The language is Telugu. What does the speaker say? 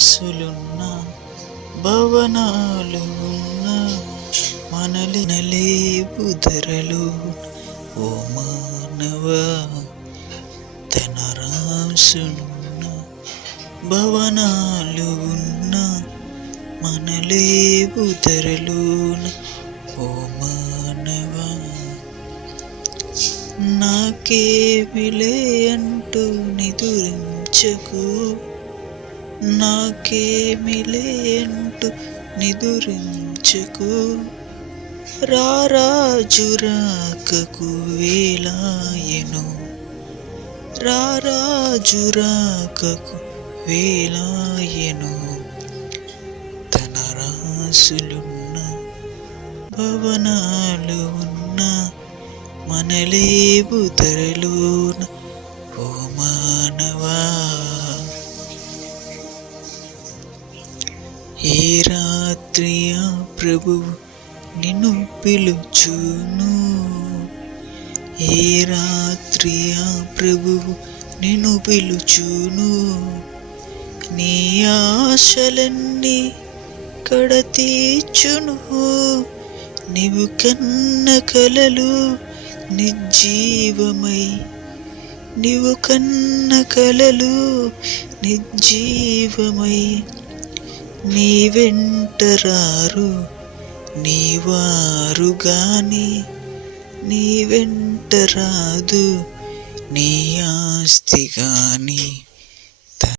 రాసులున్న భవనాలు ఉన్న మనలేవు ధరలు. ఓ మానవా, తన రాసులున్న భవనాలు ఉన్న మనలేవు ధరలున. ఓ మానవా, నాకేమిలే అంటూ నిదురించకు, నాకేమిలే అంటూ నిదురించకు. రారాజు రాకకు వేళాయెను, రారాజు రాకకు వేళాయెను. తన రాసులున్న భవనాలు ఉన్న మనలేవు ధరలున. ఓ మానవా, ఏ రాత్రి ఆ ప్రభువు నిన్ను పిలుచును, ఏ రాత్రి ఆ ప్రభువు నిన్ను పిలుచును. నీ ఆశలన్నీ కడతీర్చును, నీవు కన్న కలలు నిర్జీవమై, నీవు కన్న కలలు నిర్జీవమై. నీ వెంట రారు నీ వారు గాని, నీ వెంట రాదు నీ ఆస్తి గాని.